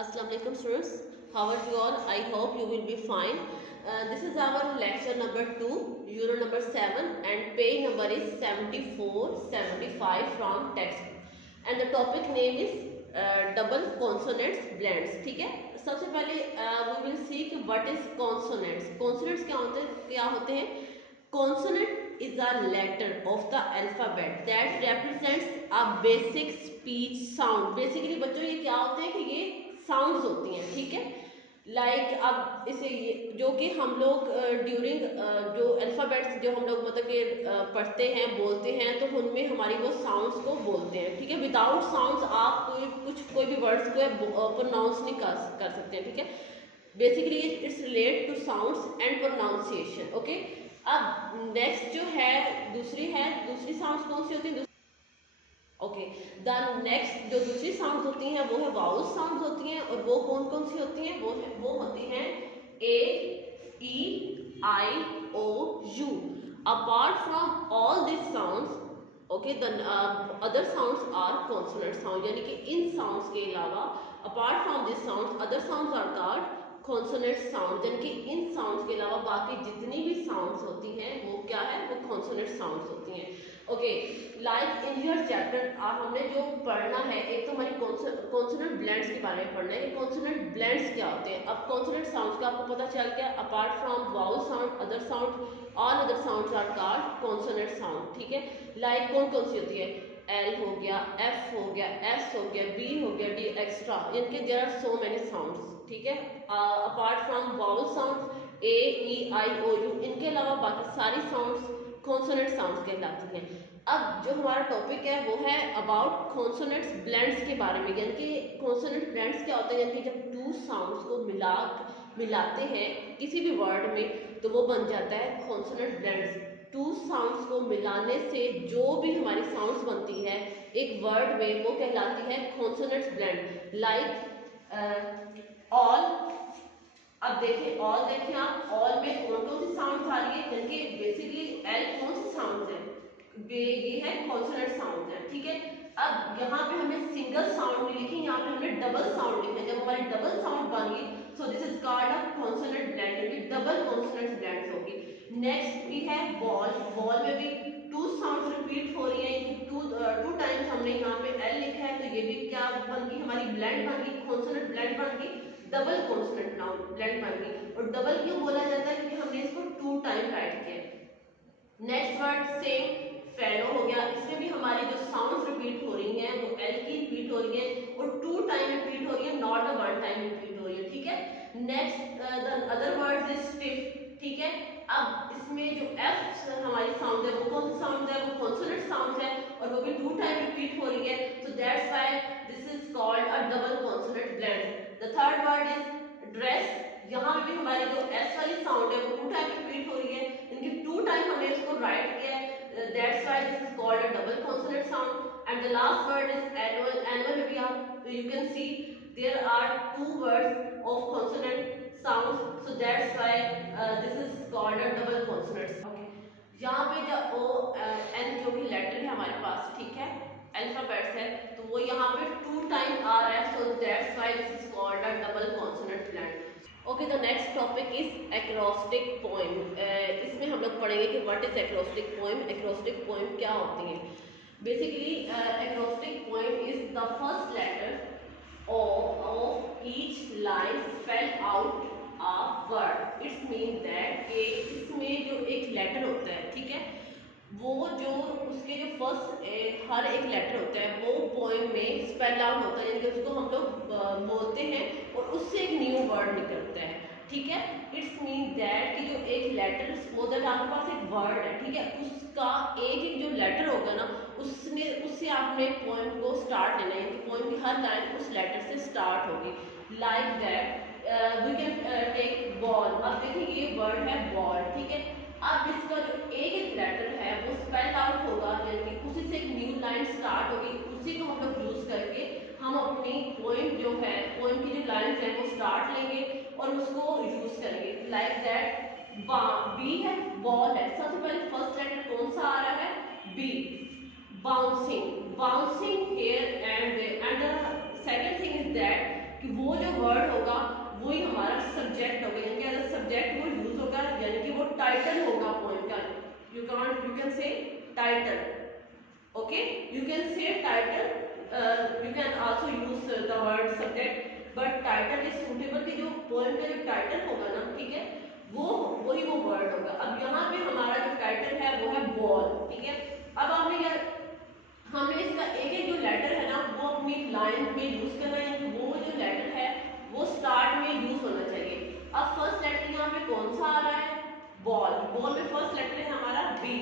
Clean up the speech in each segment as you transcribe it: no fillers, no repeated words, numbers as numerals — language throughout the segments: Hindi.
Assalamu alaikum students, how are you all? I hope you will be fine. This is our lecture number 2, euro number 7 and page number is 74-75 from textbook and the topic name is double consonants blends. ठीक है, सबसे पहले we will see कि what is consonants. Consonants क्या होते हैं? Consonant is a letter of the alphabet that represents a basic speech sound. Basically बच्चों ये क्या होते हैं कि ये साउंड्स होती हैं, ठीक है. लाइक अब इसे जो कि हम लोग ड्यूरिंग जो अल्फ़ाबेट्स जो हम लोग मतलब कि पढ़ते हैं बोलते हैं तो उनमें हमारी वो साउंड्स को बोलते हैं, ठीक है. विदाउट साउंड्स आप कोई भी वर्ड्स को प्रोनाउंस नहीं कर सकते हैं, ठीक है. Basically it's relate to sounds and pronunciation. Okay, अब नेक्स्ट जो है दूसरी साउंड्स कौन सी होती हैं? ओके, द नेक्स्ट जो दूसरी साउंड्स होती हैं वो है वाउल साउंड्स होती हैं. और वो कौन सी होती हैं? वो होती हैं A, E, I, O, U. Apart from all this sounds, okay, the other sounds are consonant sound. यानी कि इन साउंड्स के अलावा apart from this sounds other sounds are called consonant sound. यानी कि इन साउंड्स के अलावा बाकी जितनी भी साउंड्स होती हैं वो क्या है? वो कॉन्सोनेंट साउंड्स होती हैं. Okay, like in your chapter हमने जो पढ़ना है, एक तो हमारी कॉन्सोनेंट ब्लेंड्स के बारे में पढ़ना है. ये कॉन्सोनेंट ब्लेंड्स क्या होते हैं? अब कॉन्सोनेंट साउंड्स का आपको पता चल गया. Apart from vowel sound other sound all other sounds are called consonant sound, ठीक है. लाइक कौन सी होती है? एल हो गया, एफ हो गया, एस हो गया, बी हो गया, डी एक्स्ट्रा. इनके there are so many sounds, ठीक है. Apart from vowel sounds A, E, I, O, U, इनके अलावा बाकी सारी साउंड्स कॉन्सोनेंट साउंड्स कहलाती हैं. अब जो हमारा टॉपिक है वो है अबाउट कॉन्सोनेंट्स ब्लेंड्स के बारे में. यानी कि कॉन्सोनेंट ब्लेंड्स क्या होते हैं? यानी कि जब टू साउंड्स को मिलाते हैं किसी भी वर्ड में तो वो बन जाता है कॉन्सोनेंट ब्लेंड्स. टू साउंड्स को मिलाने से जो भी हमारी साउंड्स बनती है एक वर्ड में वो कहलाती है कॉन्सोनेंट्स ब्लेंड. Like all. अब देखें ऑल, देखें आप ऑल में कौन सी साउंड्स आ रही है? यानी कि बेसिकली एल कौन सी साउंड है? ये है कॉन्सोनेंट साउंड है, ठीक है. अब यहाँ पे हमने सिंगल साउंड नहीं लिखी, यहाँ पे हमने डबल साउंड लिखा है. जब हमारी डबल साउंड बन गई सो this is called a consonant blend, यानी डबल कॉन्सोनेंट ब्लेंड होगी. नेक्स्ट भी है बॉल. बॉल में भी टू साउंड्स रिपीट हो रही है. टू टाइम्स हमने यहाँ पे एल लिखा है तो ये भी क्या बन गई? हमारी ब्लेंड बन गई, कॉन्सोनेंट ब्लेंड बन गई, डबल कॉन्सोनेंट ब्लेंड बन गई. और डबल क्यों बोला जाता है? क्योंकि हमने इसको टू टाइम राइट किया. नेक्स्ट वर्ड सेम फेलो हो गया. इसमें भी हमारी जो साउंड्स रिपीट हो रही हैं वो एल की रिपीट हो रही है और टू टाइम रिपीट हो रही है, not a one time repeat हो रही है, ठीक है. Next the other word is stiff, ठीक है. अब इसमें जो एफ हमारी साउंड है वो कौन सी साउंड है? वो कॉन्सोनेंट साउंड है और वो भी टू टाइम रिपीट हो रही है. So that's why this is called a double consonant blend. The third word is dress. यहाँ पे भी हमारी जो एस वाली साउंड है वो टू टाइम रिपीट हो रही है. इनकी टू टाइम हमने इसको राइट किया है. That's why this is called a double consonant sound. And the last word is annual. Annual में भी आप you can see there are two words of consonant sounds. So that's why this is called a double consonant. Okay. यहाँ पे जब O N जो भी लेटर है हमारे पास, ठीक है, अल्फाबेट्स है, तो वो यहाँ पे टू टाइम आ रहा है. So that's why this is called a double consonant blend. Okay, the next topic is acrostic poem. इसमें हम लोग पढ़ेंगे कि what is acrostic poem. Acrostic poem क्या होती है? Basically acrostic poem is the first letter of each line spell out a word. It's mean that इसमें जो एक लेटर होता है, ठीक है, वो जो उसके जो फर्स्ट हर एक लेटर होता है वो पोएम में स्पेल आउट होता है. यानी कि उसको हम लोग बोलते हैं और उससे एक न्यू वर्ड निकलता है, ठीक है. इट्स मीन दैट कि जो एक लेटर सपोज दैट आपके पास एक वर्ड है, ठीक है, उसका एक जो लेटर होगा ना उससे आपने पोएम को स्टार्ट लेना है. तो पोएम की हर लाइन उस लेटर से स्टार्ट होगी. Like that we can take ball. अब देखिए ये वर्ड है बॉल, ठीक है. अब इसका जो एक लेटर है वो स्पेल आउट होगा, यानी कि उसी से एक न्यू लाइन स्टार्ट होगी. उसी को हम लोग यूज करके हम अपनी पोएम जो है, पोएम की जो लाइन्स हैं वो स्टार्ट लेंगे और उसको यूज करेंगे. लाइक दैट बी है, बॉल है, सबसे पहले फर्स्ट लेटर कौन सा आ रहा है? B. Bouncing, bouncing here and there. And the second thing is that कि वो जो टाइटल होगा पोएम का, you can say title, okay, you can say title, you can also use the word subject, but title is suitable कि जो पोएम का जो टाइटल होगा ना, ठीक है, वो वही वो वर्ड होगा। अब यहाँ पे हमारा जो टाइटल है वो है बॉल, ठीक है। अब हमने इसका एक एक जो लेटर है ना वो अपनी लाइन में यूज करना है, कि वो जो लेटर है वो स्टार्ट में यूज होना चाहिए। अब फर्स्ट लेटर यहाँ पे कौन सा आ रहा है, बॉल, बॉल में फर्स्ट लेटर है हमारा B,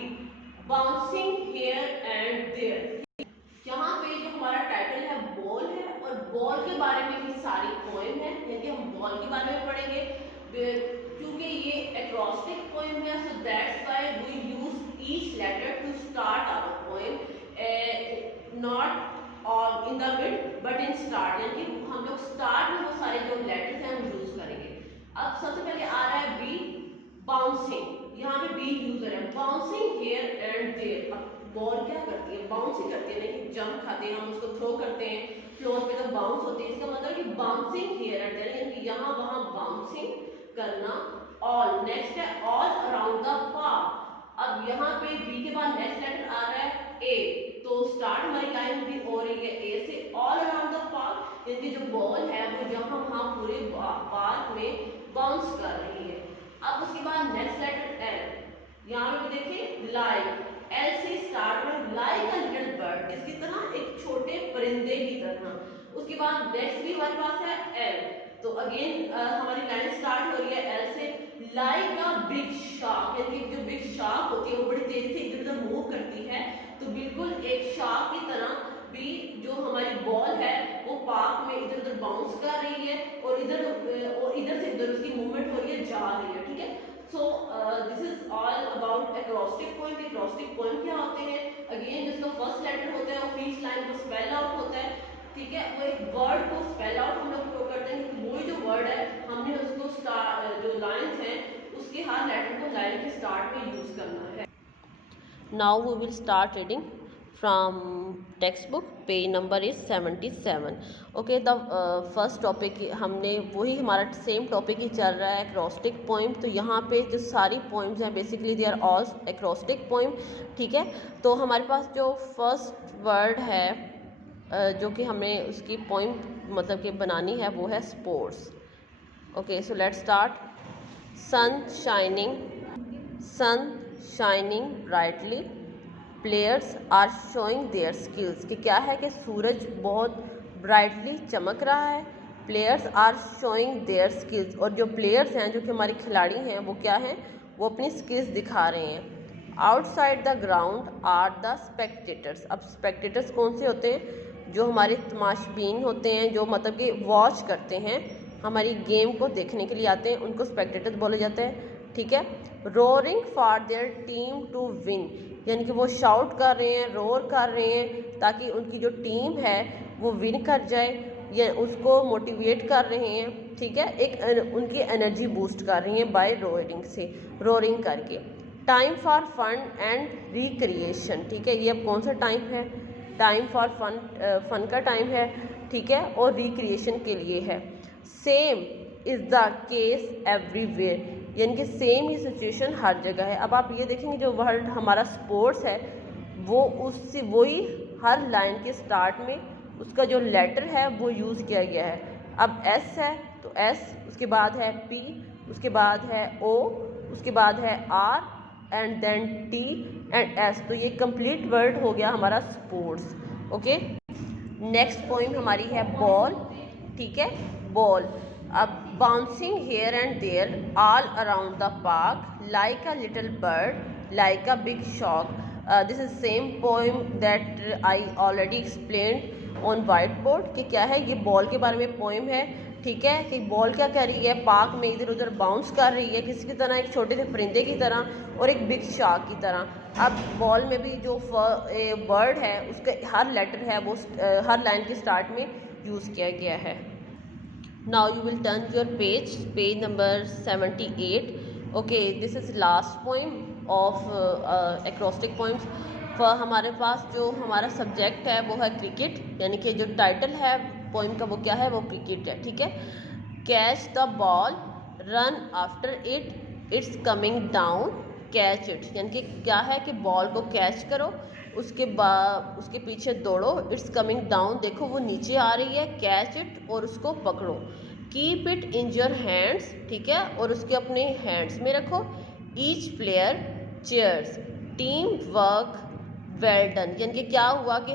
bouncing here and there. यहाँ पे जो हमारा टाइटल है बॉल है, और बॉल के बारे में ही सारी पोएम है, यानी हम बॉल के बारे में पढ़ेंगे, क्योंकि ये एक्रोस्टिक पोएम है, so that's why we use each letter to start our poem, not all in the mid but in start, यानी कि हम लोग स्टार्ट में वो सारे जो लेटर्स हैं हम यूज करेंगे। अब सबसे पहले आ रहा है बी, बाउंसिंग, यहाँ पे बी यूजर है, बाउंसिंग हियर एंड देयर। अब बॉल क्या करती है, बाउंसिंग करती है, लेकिन जंप खाते हैं, हम उसको थ्रो करते हैं फ्लोर पे तो बाउंस होती है, इसका मतलब कि बाउंसिंग हियर एंड देयर, यानी कि यहाँ वहाँ बाउंसिंग करना। ऑल, नेक्स्ट है ऑल अराउंड द पार्क। अब यहाँ पे बी के बाद नेक्स्ट लेटर आ रहा है ए, तो स्टार्ट हमारी लाइन भी हो रही है ए से, ऑल अराउंड द पार्क, यानी जो बॉल है वो जहाँ वहाँ पूरे पार्क में बाउंस कर रही है। अब उसके बाद नेक्स्ट लेटर एल, यहाँ पे देखिए लाइक, एल से स्टार्ट में लाइक अ लिटिल बर्ड, इसकी तरह एक छोटे परिंदे की तरह। उसके बाद नेक्स्ट भी हमारे पास है एल, तो अगेन हमारी लाइन स्टार्ट हो रही है एल से, लाइक अ बिग शार्क, यानी जो बिग शार्क होती है वो बड़ी तेजी से इधर उधर मूव करती है, तो बिल्कुल एक शार्क की तरह भी जो हमारी बॉल है वो पार्क में इधर उधर बाउंस कर रही है, और इधर से इधर उसकी मूवमेंट हो रही है, जा रही है, ठीक है। सो this is all about acrostic poem. Acrostic poem क्या होते हैं, अगेन जिसका फर्स्ट लेटर होता है और ईच लाइन को स्पेल आउट होता है, ठीक है, वो एक वर्ड को स्पेल आउट हम लोग करते हैं, कि वो जो वर्ड है हमने उसको जो लाइंस हैं उसके हर लेटर को लाइन के स्टार्ट में यूज करना है। Now we will start reading from text book, page number is 77। Okay, the first topic हमने वही हमारा सेम टॉपिक ही चल रहा है, एक्रोस्टिक पोइम। तो यहाँ पे जो सारी पोइम्स हैं basically they are all acrostic poem, ठीक है। तो हमारे पास जो फर्स्ट वर्ड है जो कि हमें उसकी पोइम मतलब कि बनानी है वो है sports. Okay, so let's start. Sun shining brightly, players are showing their skills, कि क्या है कि सूरज बहुत ब्राइटली चमक रहा है, players are showing their skills, और जो प्लेयर्स हैं जो कि हमारे खिलाड़ी हैं वो क्या हैं, वो अपनी स्किल्स दिखा रहे हैं। Outside the ground are the spectators. अब स्पेक्टेटर्स कौन से होते हैं, जो हमारे तमाशबीन होते हैं, जो मतलब कि वॉच करते हैं, हमारी गेम को देखने के लिए आते हैं, उनको स्पेक्टेटर्स बोले जाते हैं, ठीक है। Roaring for their team to win, यानी कि वो शाउट कर रहे हैं, रोर कर रहे हैं ताकि उनकी जो टीम है वो विन कर जाए, या उसको मोटिवेट कर रहे हैं, ठीक है, एक उनकी एनर्जी बूस्ट कर रही हैं बाय रोरिंग करके। Time for fun and recreation, ठीक है, ये अब कौन सा टाइम है, टाइम फॉर फन का टाइम है, ठीक है, और रिक्रिएशन के लिए है। Same is the case everywhere, यानी कि सेम ही सिचुएशन हर जगह है। अब आप ये देखेंगे जो वर्ड हमारा स्पोर्ट्स है वो उससे वही हर लाइन के स्टार्ट में उसका जो लेटर है वो यूज़ किया गया है। अब एस है तो एस, उसके बाद है पी, उसके बाद है ओ, उसके बाद है R and then T and S, तो ये कंप्लीट वर्ड हो गया हमारा स्पोर्ट्स। ओके, नेक्स्ट पोइम हमारी है बॉल, ठीक है, बॉल। अब bouncing here and there all around the park like a little bird like a big shock. This is same poem that I already explained on whiteboard, कि क्या है, ये बॉल के बारे में पोइम है, ठीक है, कि बॉल क्या कर रही है, पार्क में इधर उधर बाउंस कर रही है, किसी की तरह, एक छोटे से परिंदे की तरह और एक बिग शार्क की तरह। अब बॉल में भी जो वर्ड है उसका हर लेटर है वो हर लाइन के स्टार्ट में यूज़ किया गया है। Now you will turn your page number 78। Okay, this is last poem of acrostic poems. हमारे पास जो हमारा सब्जेक्ट है वो है क्रिकेट, यानी कि जो टाइटल है पोइम का वो क्या है, वो क्रिकेट है, ठीक है। Catch the ball, run after it, it's coming down, catch it, यानी कि क्या है कि बॉल को कैच करो, उसके पीछे दौड़ो, इट्स कमिंग डाउन, देखो वो नीचे आ रही है, कैच इट और उसको पकड़ो, keep it in your hands, ठीक है, और उसके अपने हैंड्स में रखो, each player cheers, team work well done, यानी कि क्या हुआ कि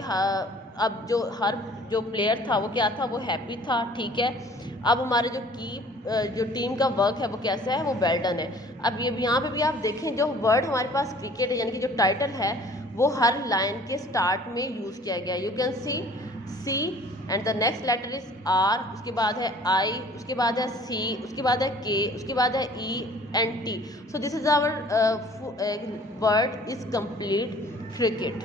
अब जो प्लेयर था वो क्या था, वो हैप्पी था, ठीक है। अब हमारे जो टीम का वर्क है वो कैसा है, वो वेल डन है। अब ये यहाँ पे भी आप देखें, जो वर्ड हमारे पास क्रिकेट है, यानी कि जो टाइटल है वो हर लाइन के स्टार्ट में यूज़ किया गया है। You can see and the next letter is R, उसके बाद है आई, उसके बाद है सी, उसके बाद है के, उसके बाद है E and T. So this is our word is complete cricket.